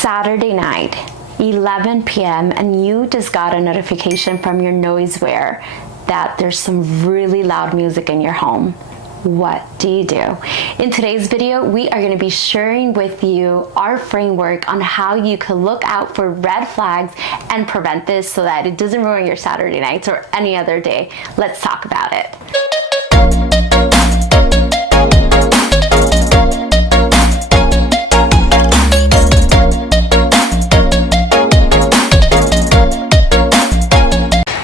Saturday night, 11 p.m., and you just got a notification from your Noiseware that there's some really loud music in your home. What do you do? In today's video, we are going to be sharing with you our framework on how you can look out for red flags and prevent this so that it doesn't ruin your Saturday nights or any other day. Let's talk about it.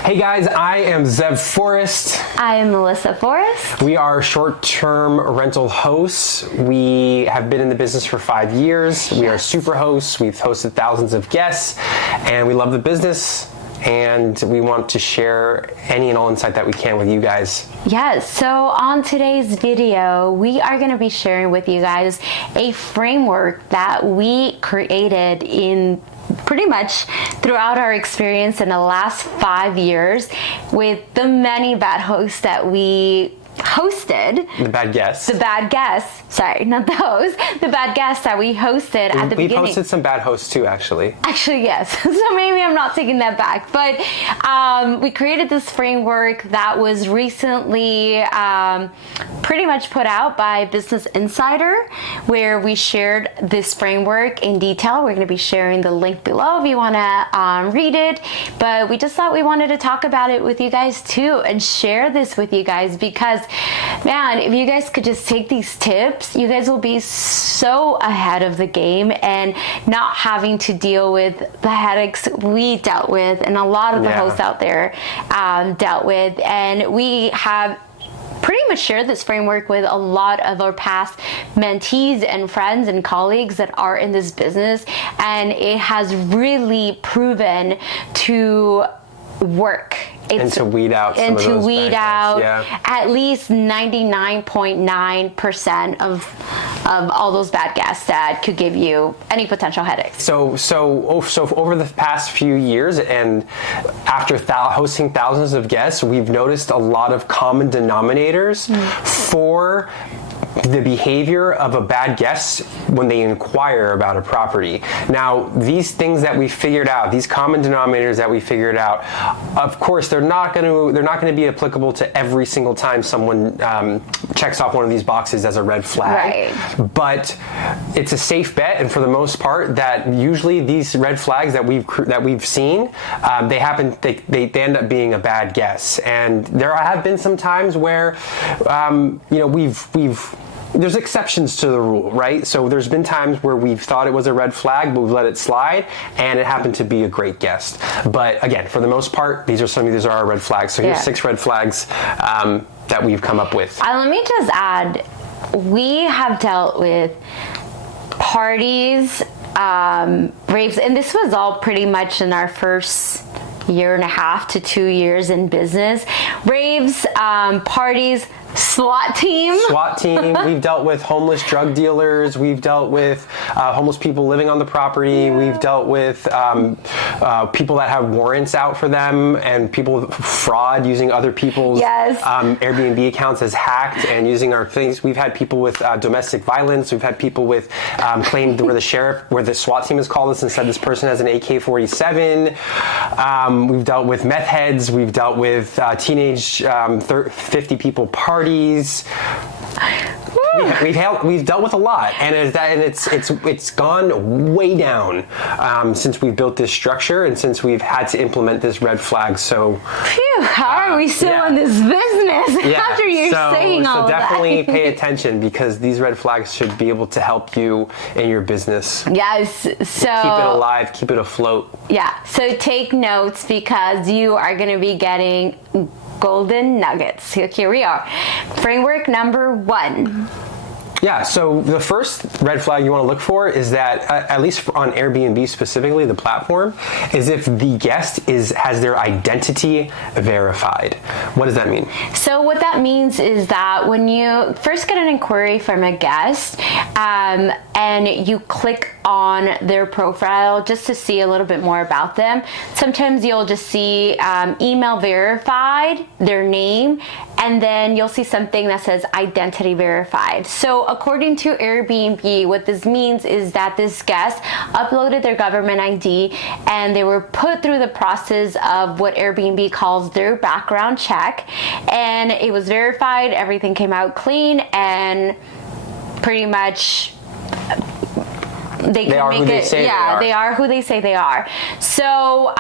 Hey guys, I am Zev Forrest. I am Melissa Forrest. We are short-term rental hosts. We have been in the business for 5 years. We are super hosts. We've hosted thousands of guests, and we love the business, and we want to share any and all insight that we can with you guys. Yes, so on today's video, we are going to be sharing with you guys a framework that we created in pretty much throughout our experience in the last 5 years with the many bad hosts that we hosted. The bad guests. The bad guests. Sorry, not the hosts. The bad guests that we hosted at the beginning. We've hosted some bad hosts too, actually. Actually, yes. So maybe I'm not taking that back. But we created this framework that was recently pretty much put out by Business Insider, where we shared this framework in detail. We're going to be sharing the link below if you want to read it. But we just thought we wanted to talk about it with you guys too and share this with you guys because, man, if you guys could just take these tips, you guys will be so ahead of the game and not having to deal with the headaches we dealt with and a lot of the hosts out there dealt with. And we have pretty much shared this framework with a lot of our past mentees and friends and colleagues that are in this business, and it has really proven to work. And to weed out some of those bad guys. At least 99.9% of all those bad guests that could give you any potential headaches. So over the past few years, and after hosting thousands of guests, we've noticed a lot of common denominators for the behavior of a bad guest when they inquire about a property. Now, these things that we figured out, these common denominators that we figured out, of course, they're not going to be applicable to every single time someone checks off one of these boxes as a red flag. Right. But it's a safe bet, and for the most part, that usually these red flags that we've seen, they end up being a bad guess. And there have been some times where there's exceptions to the rule, right? So there's been times where we've thought it was a red flag, but we've let it slide, and it happened to be a great guest. But again, for the most part, these are our red flags. So here's 6 red flags that we've come up with. Let me just add, we have dealt with parties, raves, and this was all pretty much in our first 1.5 to 2 years in business. Raves, parties, SWAT team. We've dealt with homeless drug dealers. We've dealt with homeless people living on the property. We've dealt with people that have warrants out for them, and people fraud using other people's Airbnb accounts as hacked and using our things. We've had people with domestic violence. We've had people with claimed where the SWAT team has called us and said this person has an AK-47. We've dealt with meth heads. We've dealt with teenage 50 people parties. We've dealt with a lot, and it's gone way down since we've built this structure and since we've had to implement this red flag. So, how are we still in this business after you're saying all that? So definitely pay attention, because these red flags should be able to help you in your business. Yes. So keep it alive, keep it afloat. Yeah. So take notes, because you are going to be getting golden nuggets. So here we are. Framework number 1. Yeah, so the first red flag you want to look for is that, at least on Airbnb specifically, the platform, is if the guest has their identity verified. What does that mean? So what that means is that when you first get an inquiry from a guest and you click on their profile just to see a little bit more about them. Sometimes you'll just see email verified, their name, and then you'll see something that says identity verified. So according to Airbnb, what this means is that this guest uploaded their government ID and they were put through the process of what Airbnb calls their background check, and it was verified, everything came out clean, and pretty much they are who they say they are. They are who they say they are. So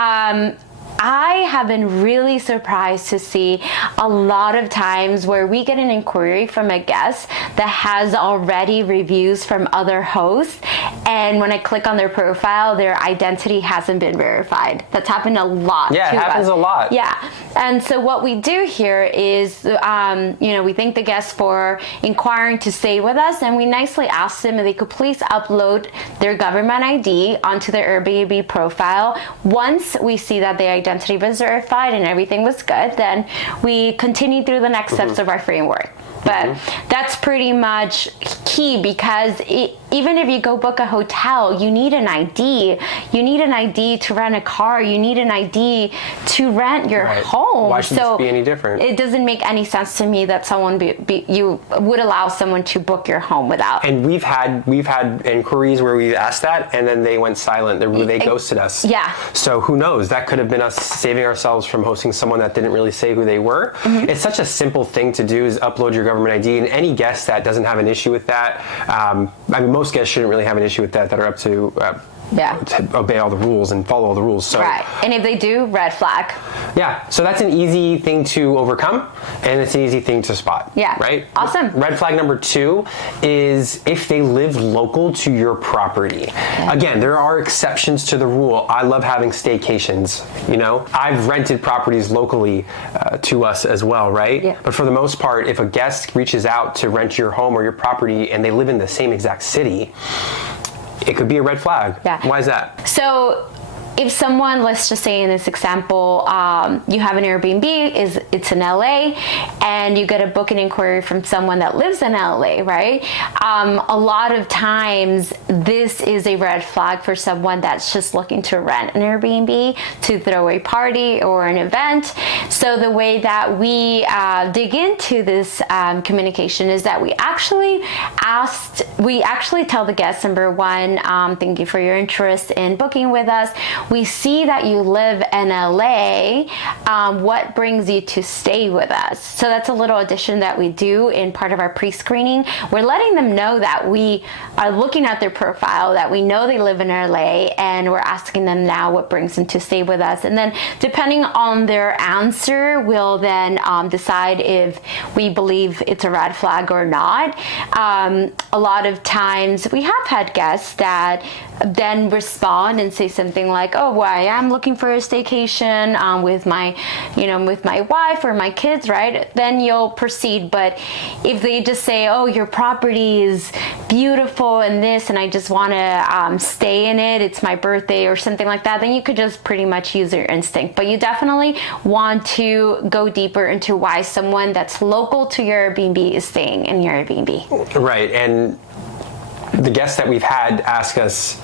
I have been really surprised to see a lot of times where we get an inquiry from a guest that has already reviews from other hosts, and when I click on their profile, their identity hasn't been verified. That's happened a lot. Yeah, it happens a lot. Yeah, and so what we do here is, we thank the guest for inquiring to stay with us, and we nicely ask them if they could please upload their government ID onto their Airbnb profile. Once we see that the identity was verified and everything was good, then we continue through the next steps of our framework. But that's pretty much key, because even if you go book a hotel, you need an ID. You need an ID to rent a car. You need an ID to rent your home. Why should this be any different? It doesn't make any sense to me that someone you would allow someone to book your home without. And we've had inquiries where we asked that, and then they went silent. They ghosted us. Yeah. So who knows? That could have been us saving ourselves from hosting someone that didn't really say who they were. It's such a simple thing to do, is upload your government ID, and any guest that doesn't have an issue with that, most guests shouldn't really have an issue with that are up to obey all the rules and follow all the rules. So, right. And if they do, red flag. Yeah. So that's an easy thing to overcome, and it's an easy thing to spot. Yeah. Right? Awesome. Red flag number 2 is if they live local to your property. Yeah. Again, there are exceptions to the rule. I love having staycations. I've rented properties locally to us as well, right? Yeah. But for the most part, if a guest reaches out to rent your home or your property and they live in the same exact city, it could be a red flag. Yeah. Why is that? So if someone, let's just say in this example, you have an Airbnb, it's in LA, and you get a booking inquiry from someone that lives in LA, right? A lot of times this is a red flag for someone that's just looking to rent an Airbnb to throw a party or an event. So the way that we dig into this communication is that we actually tell the guest, number one, thank you for your interest in booking with us. We see that you live in LA. What brings you to stay with us? So that's a little addition that we do in part of our pre-screening. We're letting them know that we are looking at their profile, that we know they live in LA, and we're asking them now what brings them to stay with us. And then depending on their answer, we'll then decide if we believe it's a red flag or not. A lot of times we have had guests that then respond and say something like, oh, well, I am looking for a staycation with my wife or my kids, right? Then you'll proceed. But if they just say, oh, your property is beautiful and this, and I just want to stay in it, it's my birthday or something like that, then you could just pretty much use your instinct. But you definitely want to go deeper into why someone that's local to your Airbnb is staying in your Airbnb. Right. And the guests that we've had ask us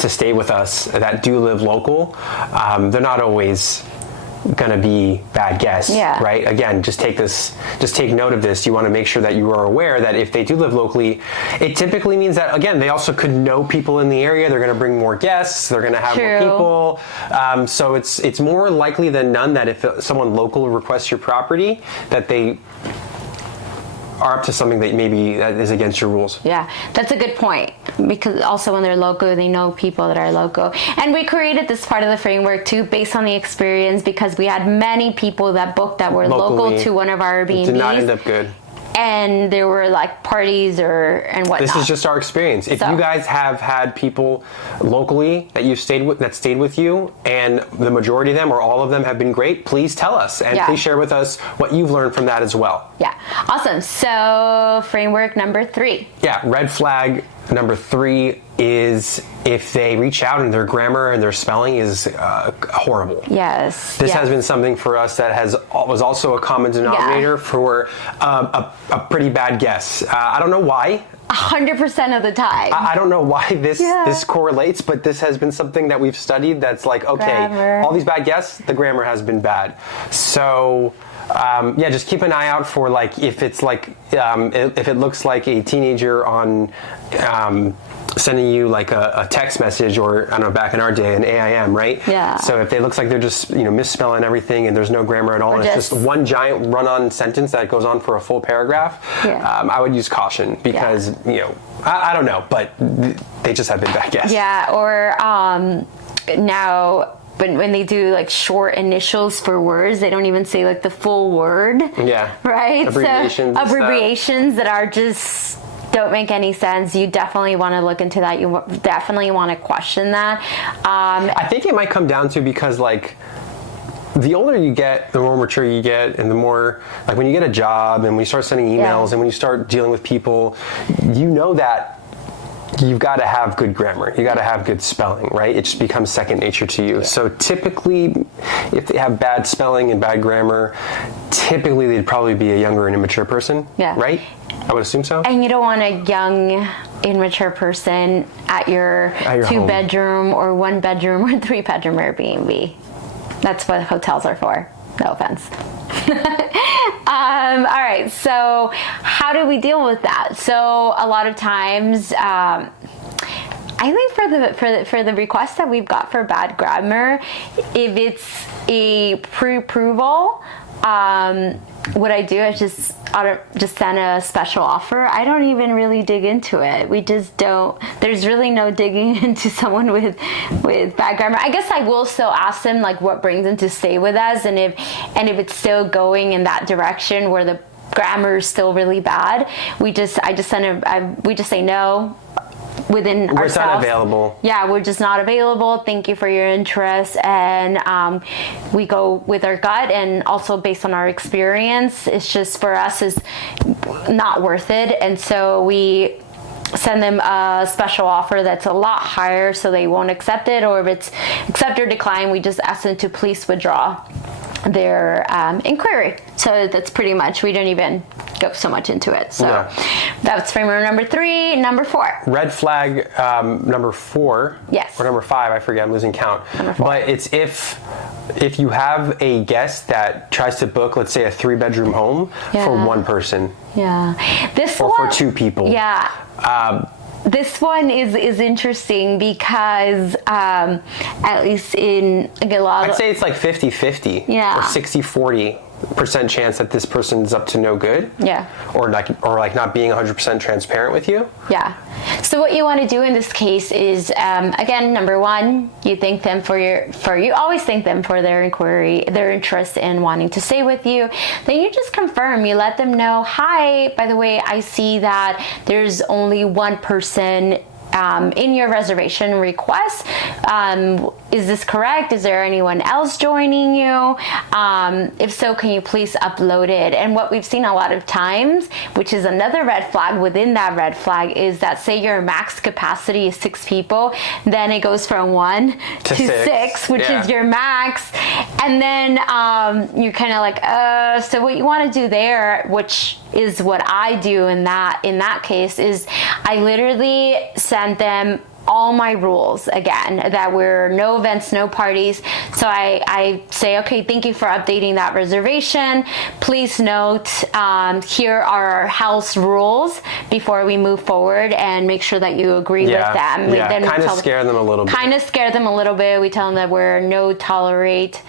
to stay with us that do live local, they're not always going to be bad guests, right? Again, just take note of this. You want to make sure that you are aware that if they do live locally, it typically means that, again, they also could know people in the area. They're going to bring more guests. They're going to have more people. So it's more likely than none that if someone local requests your property, that they are up to something that maybe that is against your rules. Yeah, that's a good point, because also when they're local, they know people that are local. And we created this part of the framework too based on the experience, because we had many people that booked that were local to one of our Airbnbs. It did not end up good. And there were like parties and whatnot. This is just our experience. If you guys have had people locally that stayed with you, and the majority of them or all of them have been great, please tell us, and please share with us what you've learned from that as well. Yeah, awesome. So framework number 3. Yeah, red flag number 3 is if they reach out and their grammar and their spelling is horrible. Yes. This has been something for us that was also a common denominator for a pretty bad guess. I don't know why. 100% of the time. I don't know why this correlates, but this has been something that we've studied that's like, okay, Grammar. all these bad guests, the grammar has been bad. So, just keep an eye out for like, if it's like, if it looks like a teenager on, sending you like a text message, or I don't know, back in our day, an AIM, right? Yeah. So if it looks like they're just, misspelling everything and there's no grammar at all, and it's just one giant run-on sentence that goes on for a full paragraph, I would use caution, because, I don't know, but they just have been bad guests. Yeah, or now when they do like short initials for words, they don't even say like the full word. Yeah. Right? Abbreviations. So, abbreviations that are just don't make any sense. You definitely want to look into that. You definitely want to question that. I think it might come down to, because like, the older you get, the more mature you get, and the more, like, when you get a job and when you start sending emails and when you start dealing with people, that you've got to have good grammar. You got to have good spelling, right? It just becomes second nature to you. So typically, if they have bad spelling and bad grammar, typically they'd probably be a younger and immature person, right? I would assume so. And you don't want a young, immature person at your 2-bedroom or 1-bedroom or 3-bedroom Airbnb. That's what hotels are for. No offense. All right, so how do we deal with that? So a lot of times, I think for the requests that we've got for bad grammar, if it's a pre-approval, what I do is just send a special offer. I don't even really dig into it. We just don't. There's really no digging into someone with bad grammar. I guess I will still ask them like what brings them to stay with us, and if it's still going in that direction where the grammar is still really bad, we just say no. Within ourselves. We're not available. Yeah, we're just not available. Thank you for your interest. And we go with our gut, and also based on our experience, it's just for us is not worth it. And so we send them a special offer that's a lot higher, so they won't accept it. Or if it's accept or decline, we just ask them to please withdraw their inquiry. So that's pretty much, we don't even go so much into it. So that's framework number 3. Number 4. Red flag number 4. Yes. Or number 5, I forget, I'm losing count. But it's if you have a guest that tries to book, let's say, a 3-bedroom home for one person. Yeah. Or for 2 people. Yeah. This one is interesting because at least in a lot of... I'd say it's like 50-50. Yeah. Or 60-40% chance that this person's up to no good. Yeah. Or like not being 100% transparent with you. Yeah. So what you want to do in this case is, again, number 1, you thank them you always thank them for their inquiry, their interest in wanting to stay with you. Then you just confirm, you let them know, hi, by the way, I see that there's only one person in your reservation request. Is this correct? Is there anyone else joining you? If so, can you please upload it? And what we've seen a lot of times, which is another red flag within that red flag, is that say your max capacity is 6 people, then it goes from 1 to 6, which is your max. And then you're kind of like, so what you want to do there, which is what I do in that case, is I literally send them all my rules again, that we're no events, no parties. So I say, okay, thank you for updating that reservation. Please note, here are our house rules before we move forward, and make sure that you agree with them. Kind of scare them a little bit. Kind of scare them a little bit. We tell them that we're no tolerate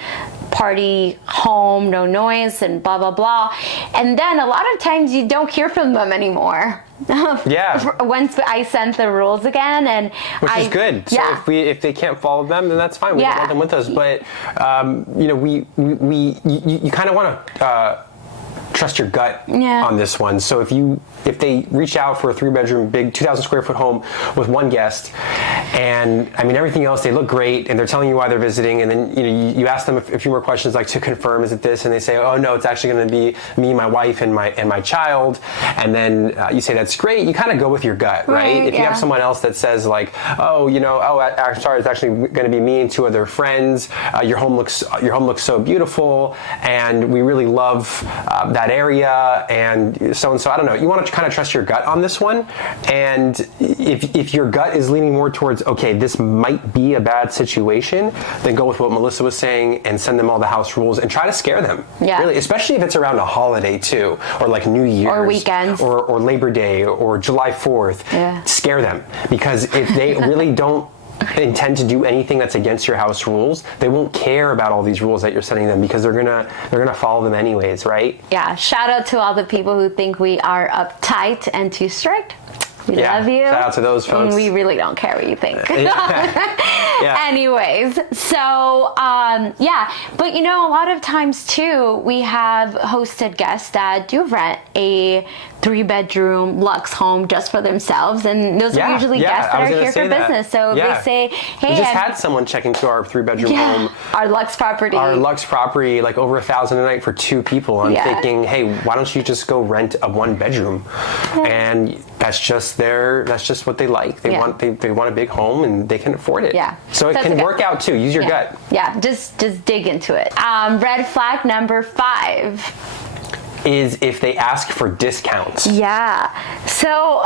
party home, no noise, and blah, blah, blah. And then a lot of times you don't hear from them anymore. Once I sent the rules again, and which is good. So if they can't follow them, then that's fine. We don't want them with us. But you kind of want to trust your gut on this one. So if they reach out for a 3-bedroom, big 2,000 square foot home with one guest, and I mean everything else, they look great, and they're telling you why they're visiting, and then you ask them a few more questions like to confirm, is it this? And they say, oh no, it's actually going to be me, my wife, and my child. And then you say that's great. You kind of go with your gut, right? If you have someone else that says like, I'm sorry, it's actually going to be me and 2 other friends. Your home looks so beautiful, and we really love that bad area and so. I don't know. You want to kind of trust your gut on this one. And if your gut is leaning more towards, okay, this might be a bad situation, then go with what Melissa was saying and send them all the house rules and try to scare them. Yeah. Really, especially if it's around a holiday too, or like New Year's. Or weekends. Or Labor Day or July 4th. Yeah. Scare them. Because if they really don't intend to do anything that's against your house rules, they won't care about all these rules that you're setting them because they're gonna follow them anyways, right? Yeah. Shout out to all the people who think we are uptight and too strict. We love you. Shout out to those folks. And we really don't care what you think. Yeah. Anyways, so but a lot of times too, we have hosted guests that do rent a 3-bedroom luxe home just for themselves, and those are usually guests that are here for business. So they say, "Hey, we just had someone check into our 3-bedroom home, our luxe property, like over $1,000 a night for 2 people." I'm thinking, hey, why don't you just go rent a 1-bedroom? And that's just what they like. They want a big home and they can afford it. Yeah. So it can work out too. Use your gut. Yeah. Just dig into it. Red flag number 5 is if they ask for discounts. Yeah. So,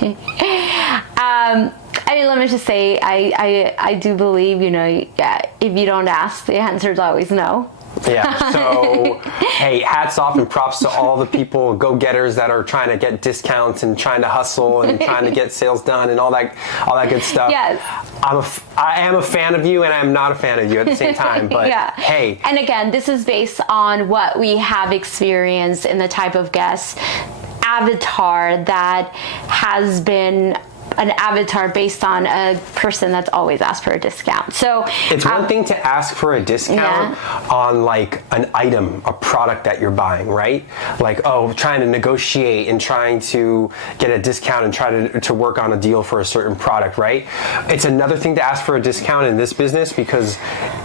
let me just say, I do believe, if you don't ask, the answer is always no. Yeah. So, hey, hats off and props to all the people, go-getters that are trying to get discounts and trying to hustle and trying to get sales done and all that good stuff. Yes. I am a fan of you and I'm not a fan of you at the same time, but hey. And again, this is based on what we have experienced in the type of guest avatar that has been an avatar based on a person that's always asked for a discount. So it's one thing to ask for a discount on like an item, a product that you're buying, right? Like, trying to negotiate and trying to get a discount and try to work on a deal for a certain product, right? It's another thing to ask for a discount in this business because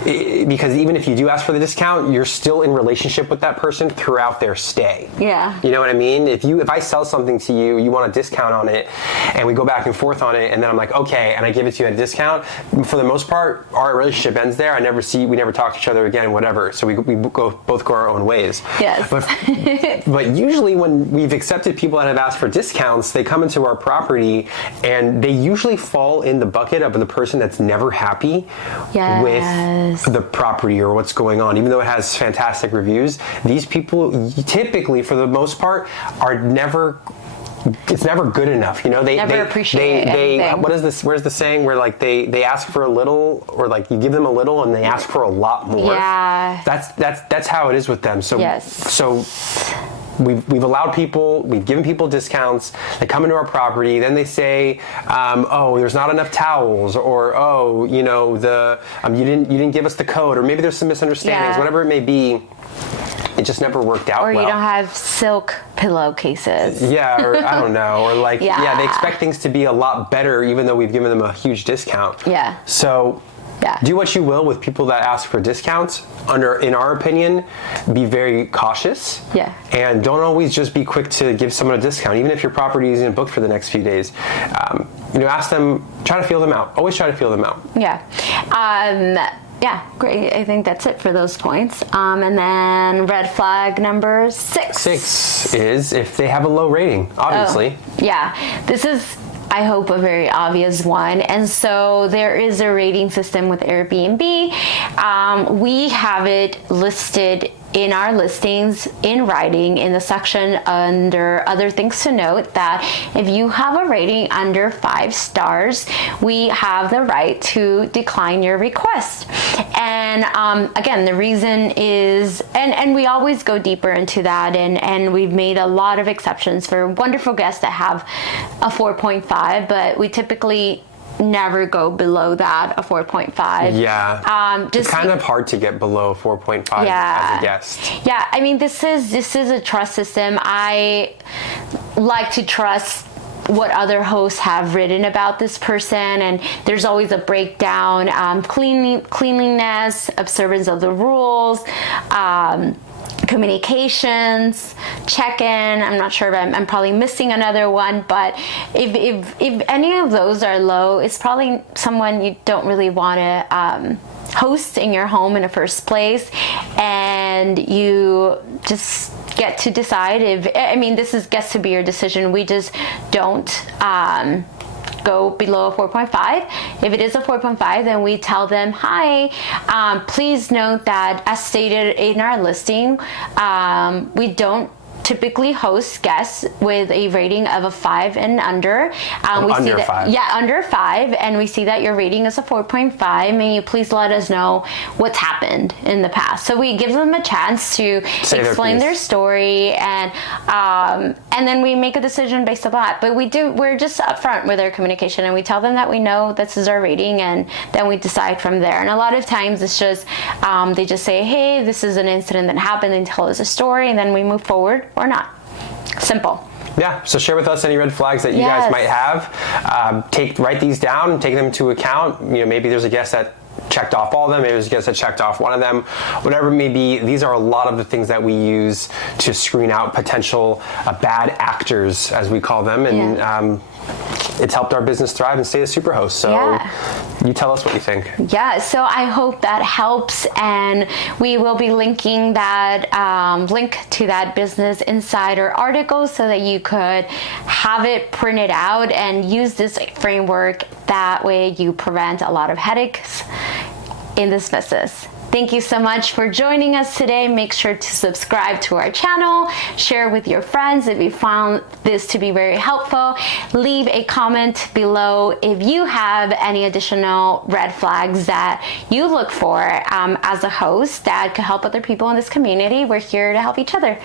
even if you do ask for the discount, you're still in relationship with that person throughout their stay. Yeah. You know what I mean? If I sell something to you, you want a discount on it, and we go back and forth on it, and then I'm like, okay, and I give it to you at a discount. For the most part, our relationship ends there. We never talk to each other again, whatever. So we both go our own ways. Yes. But usually when we've accepted people that have asked for discounts, they come into our property and they usually fall in the bucket of the person that's never happy with the property or what's going on. Even though it has fantastic reviews, these people typically, for the most part, it's never good enough, they never appreciate anything. What is this? Where's the saying where like they ask for a little, or like you give them a little and they ask for a lot more? Yeah. That's how it is with them. So so we've allowed people, we've given people discounts. They come into our property, then they say, there's not enough towels, or you didn't give us the code, or maybe there's some misunderstandings, whatever it may be. It just never worked out well. Or you don't have silk pillowcases. Yeah, or I don't know. Or like, they expect things to be a lot better even though we've given them a huge discount. Yeah. So do what you will with people that ask for discounts. In our opinion, be very cautious. Yeah. And don't always just be quick to give someone a discount, even if your property isn't booked for the next few days. Ask them, try to feel them out. Always try to feel them out. Yeah. Yeah, great. I think that's it for those points. And then red flag number 6. 6 is if they have a low rating, obviously. This is, I hope, a very obvious one. And so there is a rating system with Airbnb. We have it listed in our listings in writing in the section under other things to note that if you have a rating under 5 stars, we have the right to decline your request. And again, the reason is, and we always go deeper into that, and we've made a lot of exceptions for wonderful guests that have a 4.5, but we typically never go below that, a 4.5. Yeah. It's kind of hard to get below 4.5 as a guest. Yeah, I mean, this is a trust system. I like to trust what other hosts have written about this person, and there's always a breakdown, cleanliness, observance of the rules, communications, check-in. I'm not sure if I'm probably missing another one, but if any of those are low, it's probably someone you don't really want to host in your home in the first place, and you just get to decide if, I mean, gets to be your decision. We just don't go below a 4.5. If it is a 4.5, then we tell them, hi, please note that as stated in our listing, we don't typically host guests with a rating of a 5 and under. Under 5. Yeah, under 5, and we see that your rating is a 4.5. May you please let us know what's happened in the past. So we give them a chance to explain their story, and then we make a decision based on that. But we're just upfront with our communication, and we tell them that we know this is our rating, and then we decide from there. And a lot of times it's just they just say, hey, this is an incident that happened, and tell us a story, and then we move forward or not. Simple. Yeah, so share with us any red flags that you guys might have. Write these down, take them into account. Maybe there's a guest that checked off all of them, maybe there's a guest that checked off one of them, whatever it may be. These are a lot of the things that we use to screen out potential bad actors, as we call them, and it's helped our business thrive and stay a super host. So you tell us what you think. Yeah, so I hope that helps, and we will be linking that link to that Business Insider article so that you could have it printed out and use this framework. That way you prevent a lot of headaches in this business. Thank you so much for joining us today. Make sure to subscribe to our channel, share with your friends if you found this to be very helpful. Leave a comment below if you have any additional red flags that you look for as a host that could help other people in this community. We're here to help each other.